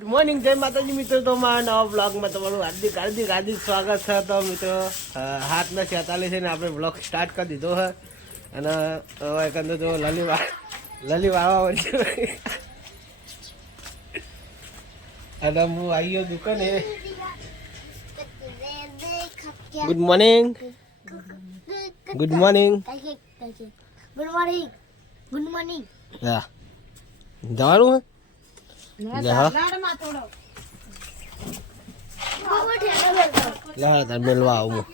Good morning, જય માતાજી મિત્રો. તો મારા નવા બ્લોગમાં તમારું હાર્દિક હાર્દિક હાર્દિક સ્વાગત છે. તો મિત્રો 7:46 છે ને આપણે બ્લોગ સ્ટાર્ટ કરી દીધો છે. અને હવે તો લલી વાળવા વળી અને હું આવી ગયો દુકાને. Good morning, good morning, good morning, good morning. હા જવાનું હે મેળવા આવું.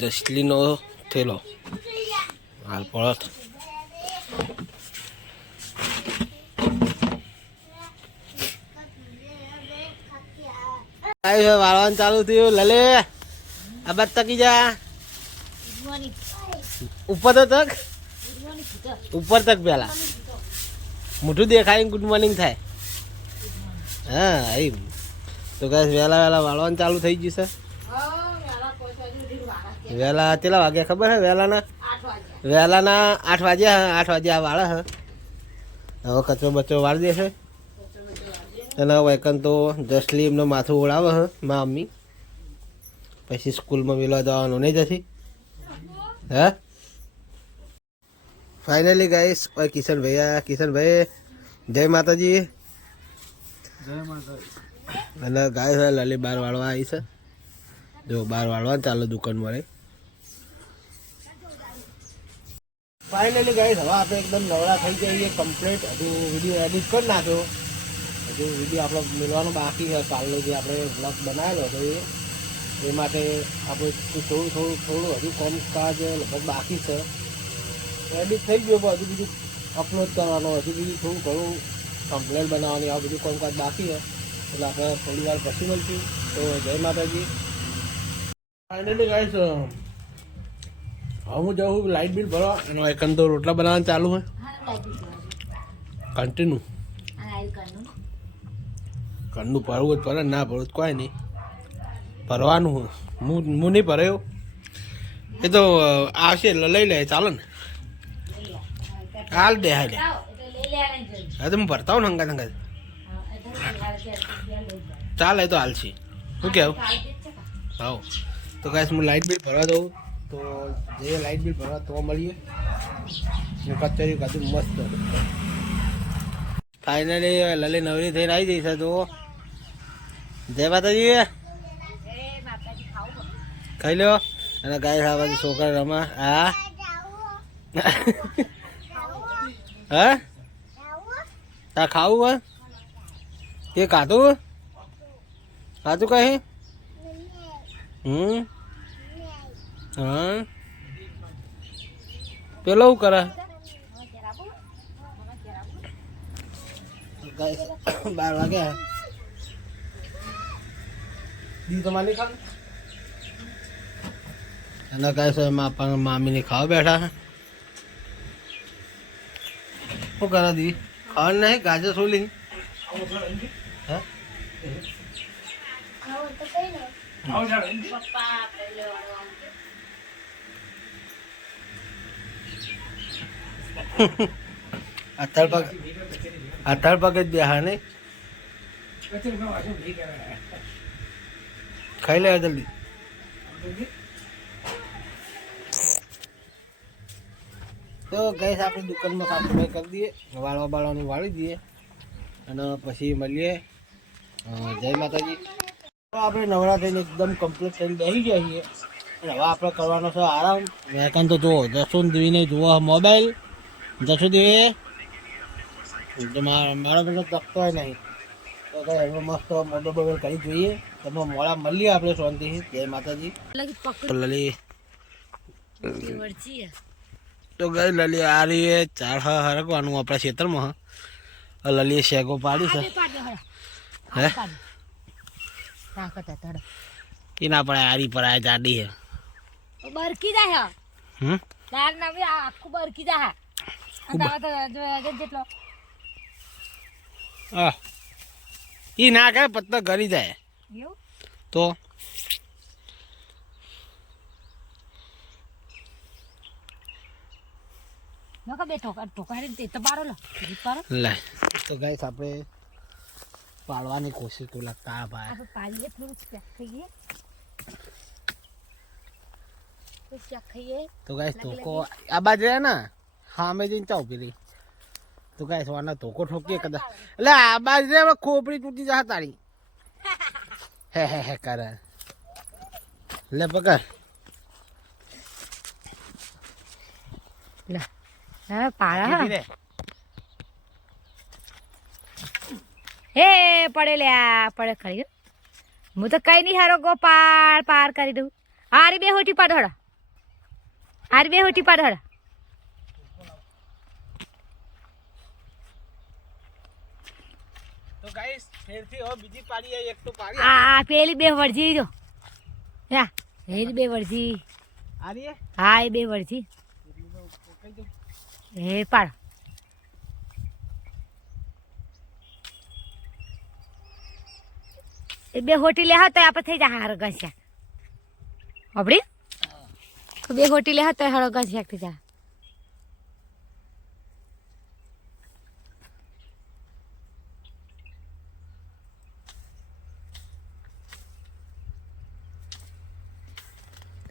જસલીનો થેલો હાલ પડત વાળવાનું ચાલુ થયું. લલે આ બાદ તકી જા ઉપર તો તક, ઉપર તક પેલા મોઢું દેખાય ગુડ મોર્નિંગ થાય. હા એમ તો કઈ વહેલા વાળવાનું ચાલુ થઈ ગયું છે. વહેલા કેટલા વાગ્યા ખબર છે? વહેલાના 8 વાગ્યા. 8 વાગ્યા વાળા હે. હવે કચરો બચરો વાળી દેશે. અને વૈકન તો જસલી એમનું માથું ઓળાવે હે મા મમ્મી. પછી સ્કૂલમાં મેળવા જવાનું નહીં જશે. હે ફાઇનલી ગાઈસ કિશનભાઈ જય માતાજી. અને ગાય લલી બાર વાળવા આવી છે. જો બાર વાળવા ચાલો દુકાન મળે. ફાઇનલી ગાઈસ હવે આપણે એકદમ નવરા થઈ જઈએ કમ્પ્લીટ. હજુ વિડીયો એડિટ કરી નાખ્યો. હજુ વિડીયો આપણે મેળવાનો બાકી છે. કાલનો જે આપણે બ્લોગ બનાવેલો હતો એ માટે આપણે થોડું હજુ કામકાજ લગભગ બાકી છે. એડિટ થઈ ગયો પણ હજુ બીજું અપલોડ કરવાનો, હજુ બીજું થોડું ઘણું કમ્પ્લેટ બનાવવાની, આ બધું કામકાજ બાકી છે. એટલે આપણે થોડી વાર પછી મળશું. તો જય માતાજી. ફાઇનલી ગાઈસ હવે હું જાઉં લાઇટ બિલ ભરવા. અને એકન તો રોટલા બનાવવાનું ચાલુ હોય કન્ટિન્યુ. ઘરનું ભરવું જ ભરે, ના ભરવું કોઈ નહીં. ભરવાનું હું નહીં ભરાયો એ તો આવશે લઈ લે ચાલો ને. હાલ દે હા દે હા તો હું ભરતા હોઉં ને હંગા ચાલ એ તો હાલ છે. શું કહેવું? હા તો કાંઈ હું લાઇટ બિલ ભરવા દઉં. તો જે લાઇટ બિલ ભરવા તો મળીએ. કચેરી કાઢું મસ્ત. ફાઇનલી લલી નવરી થઈને આવી જઈ છે. તો જય માતાજી. ખાઈ લો. અને ગાય ખાવા છોકરા રમા. હા હા તા ખાવું હોય તે ખાધું કઈ? હા પેલો શું કરે? 12 વાગ્યા. દી તમારે નહીં ખાવું? અને કાંઈ છે એમાં પણ મામીને ખાવા બેઠા છે. શું કરે દી? ખાવાનું નહીં? ગાજર સોલી હા અથાળ પગ જ બેહા નહીં. ખાઈ લે જલ્દી. તો ગેસ આપણી દુકાનમાં સાફ સફાઈ કરી દઈએ, વાળવાનું વાળી દઈએ અને પછી મળીએ. જય માતાજી. તો આપણે નવરા થઈને એકદમ કમ્પ્લીટ થઈને બેસી ગયા છીએ. અને હવે આપણે કરવાનો છે આરામ. વેકન તો જુઓ જસુદેવીને જુઓ મોબાઈલ. જસુદેવી મારો તો તકતો હોય નહીં. તો કઈ એનો મસ્ત મોબાઈલ કરી જોઈએ. તમે મોડા મળીએ આપણે શાંતિથી. જય માતાજી. લલી તો ગઈ લલી આ રહી ચાર હરકવાનું આપણા ખેતરમાં. લલીએ શેગો પાડી છે. હે એ ના પડે આરી પર આ જાડી હે બરકી જાય. તાર નામે આખું બરકી જાય. જેટલો ઈ ના કે પત્તા ગરી જાય તો નકો બે ઠોકા રે તે તો પાડો લો પાડો લે તો ગાઈસ આપણે પાડવાની કોશિશ તો લગતા આ ભાઈ આપણે પાડીએ થોડું ચેક ખાઈએ તો ચેક ખાઈએ તો ગાઈસ ધોકો આ બાજુ રહે ને સામે જઈને ચાવ પેલી તો ગાઈસ વાના ધોકો ઠોકીએ કદાચ એટલે આ બાજુ રે ખોપડી તૂટી જા તારી હે કરે લે પકડ લે હવે પાડા કીધી રે હે પડે લ્યા પડે ખરી હું તો કઈ નહીં હારો ગો પાર કરી દઉં આરી બે હોટી પાડો હડા આરી બે હોટી પાડો હડા તો ગાઈસ ફેરથી હવે બીજી પાડી એક તો પાડી આ પેલી બે વળજી જો યા એ બે વળજી આરી હા એ બે વળજી એ પાડ એ બે હોટી લે તો આપણે થઈ જાય હારો ઘસ્યા આપડી બે હોટી લે તો હારો ઘસ્યા થઈ જાય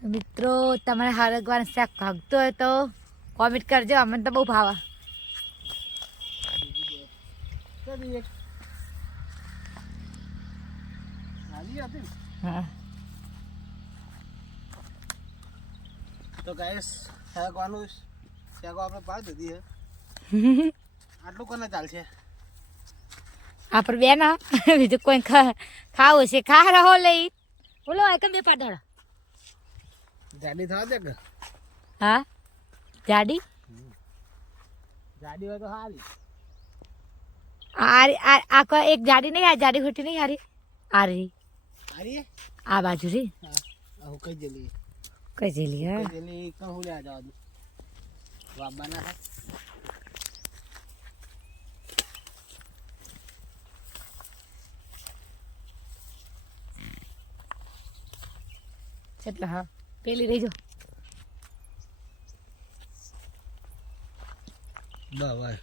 મિત્રો તમારે હરગવાનું શાક ભાગતું હોય તો કોમેન્ટ કરજો અમને તો બહુ ભાવે હા તો ગાઈસ શાકવાનું શાકો આપણે પાડી દીધી હે આટલું કોને ચાલશે આપણે બે ના બીજું કોઈ ખાવું છે ખા રહો લઈ બોલો એકમ બે પાડો જાડી થવા દે કે હા જાડી જાડી હોય તો સારી આ કોઈ એક જાડી નહીં આ જાડી ખોટી નહીં હારી આ રહી સારી આ બાજુ રી હા કઈ જલી કઈ જેલી હા કઈ જલી કહું લે જવા દે વાબાના હે એટલે હા પેલી રહી જો બરાબર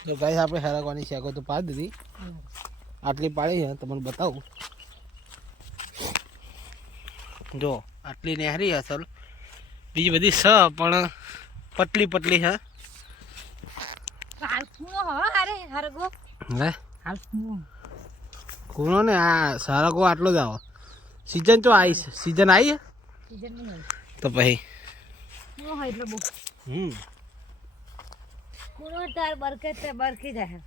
તો ગાઈસ આપણે હરગવાની શાકો તો પાડી દીધી આટલી પાડી છે તમને બતાવું જો આટલી નેહરી અસલ બીજી બધી સ પણ પતલી પતલી છે હાલ ખૂણો હો અરે હરગો હે હાલ ખૂણો ખૂણો ને આ સરગવો આટલો જ આવો સીઝન તો આવી છે સીઝન આવી છે સીઝન નહીં હોય તો પછી ખૂણો હોય એટલે બહુ ખૂણો તાર બરકી જાય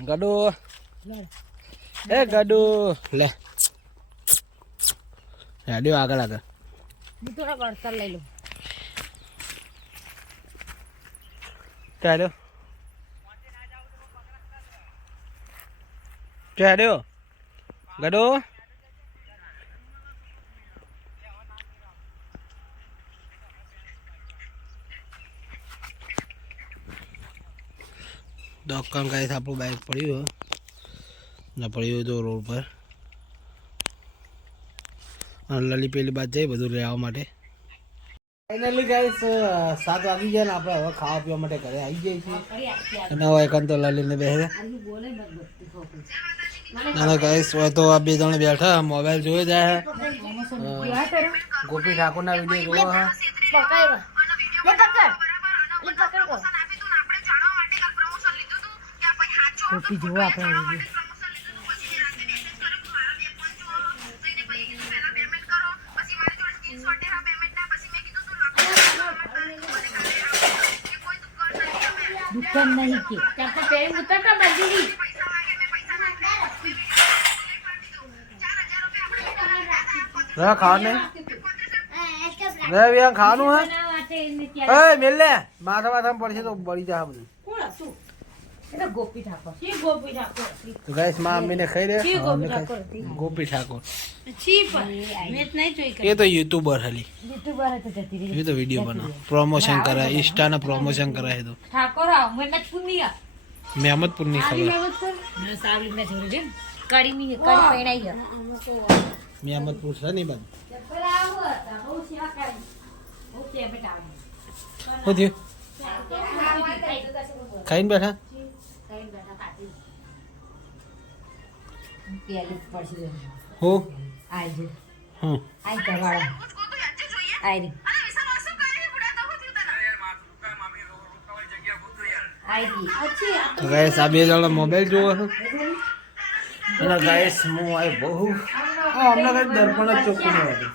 ગડુ લે એ ગડુ લે રેડિયો આગળ આગળ હું થોડા બળતર લઈ લઉં ચાલ્યો ચાલ્યો ગડુ દોકાન ગાઈસ આપણું બાઈક પડ્યું ને પડ્યું તો રોડ પર લલી પેલી બાદ જાય બધું લેવા માટે ફાઇનલી ગાઈસ 7 વાગી ગયા ને આપણે હવે ખાવા પીવા માટે ઘરે આવી જઈએ છીએ અને હવે એકન તો લલીને બેસે ના ગાઈસ હોય તો આ બે જણ બેઠા મોબાઈલ જોઈ જાય ગોપી ઠાકોરના વિડીયો જોવો હા કોપી જોવો આપણે દુકાન નહીં કે ત્યાં તો પેરી ઉતરતા બદલી ખાવાનું ખાવાનું હે એ મેલ લે માથા માથા પડશે તો બળી જા બધું ગોપી ઠાકોર ગોપી ઠાકોર તો ગાઈસ માં અમ્મીને ખાઈ દે ગોપી ઠાકોર એ તો યુટ્યુબર હલી યુટ્યુબર હતો જતી રહી એ તો વિડિયો બનાવ પ્રમોશન કરે ઇન્સ્ટા ના પ્રમોશન કરે તો ઠાકોર આવ મને પુનિયા મહેમદપુર ની ખબર સાવલી ના જોડે છે કડી ની કડી પૈણાઈ ગયો મહેમદપુર છે ને બાદ બરાબર બહુ સેવા શું થયું ખાઈને બેઠા હો હમ તો ગાઈસ આ બે જણા મોબાઈલ જોવો છો અને ગાઈસ હું આ બહુ અમને કઈ દર્પણ જ ચોખ્ખું નહીં હતું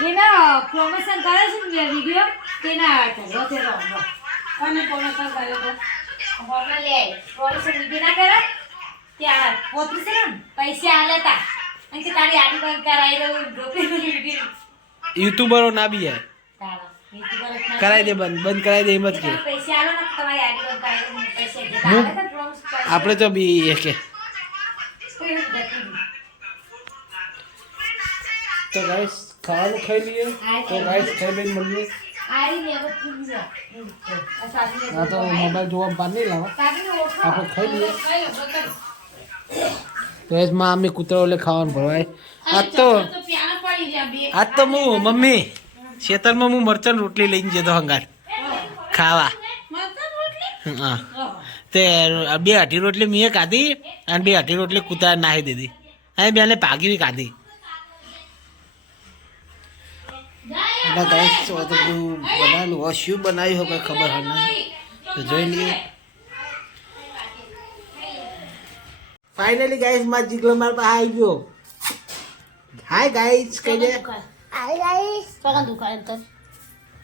એના પ્રમોશન કરે છે ને વિડીયો તેના ચાલો તે રહો અને પ્રમોશન કરે તો હોમે લે પ્રમોશન વિડીયો ના કરે ત્યાં પોતરી છે ને પૈસા આલેતા અને કે તારી આડી બંધ કરાઈ દઉં ગોપી વિડીયો યુટ્યુબરો ના બી હે તારા કરાઈ દે બંધ કરાઈ દે એમ જ કે પૈસા આલો ને તમારી આડી બંધ કરાઈ દઉં પૈસા દેતા આપણે તો બી એ કે તો ગાઈસ ખાવાનું ખાઈ લઈએ તો ગાઈસ ખાઈ લઈને મળીએ આ તો મોબાઈલ જોવા બહાર નહીં લાવો આપણે ખાઈ લઈએ તો એજ માં અમે કૂતરો લે ખાવાનું ભરવાય આજ તો હું મમ્મી ખેતરમાં હું મરચાં રોટલી લઈને જતો હંગાર ખાવા હા તે બે અઢી રોટલી મેં ખાધી અને બે અઢી રોટલી કૂતરા નાખી દીધી અને બેને પાકી બી ખાધી બનાવેલું શું બનાવ્યું હોય ખબર હોય નહીં તો જોઈ લઈએ ફાઇનલી ગાઈસ માં જીગલો માર પાસે આવી ગયો હાય ગાઈસ કહી દે હાય ગાઈસ પગન દુખાય તો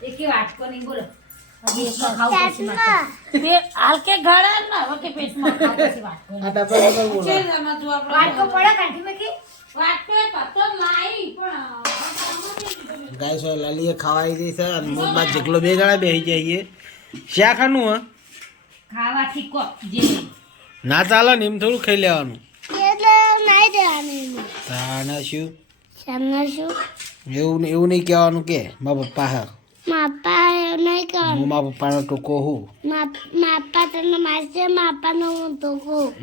એકે વાત કો નહીં બોલો હાલ કે ઘડા ના હવે કે પેટમાં ખાવ પછી વાત કો આ ટપા ટપા બોલો વાત કો પડે કાંઠી મે કે વાત કો પતો લાઈ પણ ગાઈસ ઓય લાલીએ ખવાઈ દી છે અને મોર માં જીગલો બે જણા બેહી જઈએ શા ખાનું હ ખાવાથી કો જે ના ચાલે ને એમ થોડું ખાઈ લેવાનું એટલે નહીં દેવાનું તાના શું સામના શું એવું નહીં કહેવાનું કે મારા પપ્પા હા માપા નહીં કરવાનું હું મારા પપ્પાનો ટોકો હું માપા તને મારશે માપાનો હું તો કહું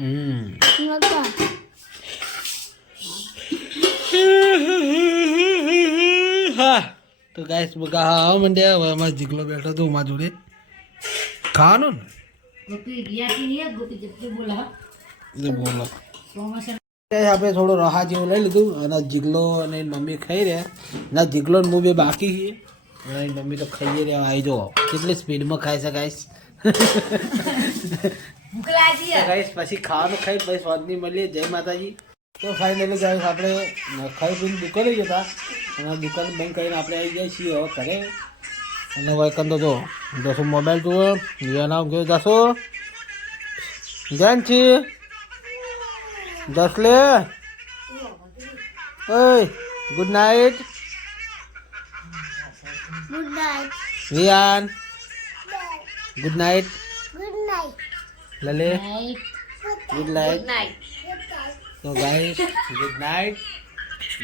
હા તો ગાઈસ બગા હા મંડ્યા હવે અમારો જીગલો બેઠો તો મારા જોડે ખાવાનું ને ગોપી ગિયાતી નહીં ગોપી જપ્પી બોલા બોલો પ્રમોશન આપણે થોડો રહા જેવું લઈ લીધું અને જીગલો અને મમ્મી ખાઈ રહ્યા ના જીગલો ને હું બે બાકી છીએ અને મમ્મી તો ખાઈ રહ્યા આવી જો કેટલી સ્પીડમાં ખાય છે ગાઈસ ગાઈસ પછી ખાવાનું ખાઈ પછી સ્વાદની મળીએ જય માતાજી તો ફાઇનલી ગાઈસ આપણે ખાઈ પીને દુકાને જતા અને દુકાન બંધ કરીને આપણે આવી ગયા છીએ હવે ઘરે અને વાયકન તો જો દસો મોબાઈલ જુઓ નામ ગયો દસો જાન છે દસલે ઓય ગુડ નાઇટ ગુડ નાઇટ વિયાન ગુડ નાઇટ ગુડ નાઇટ લલે ગુડ નાઇટ નાઈટ તો ગાઈસ ગુડ નાઇટ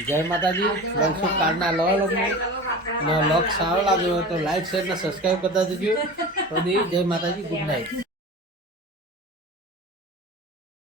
જય માતાજી લંકસો કારના લો લોક સારો લાગ્યો તો લાઈક શેર ને સબસ્ક્રાઇબ કરતા જજો તો જય માતાજી ગુડ નાઇટ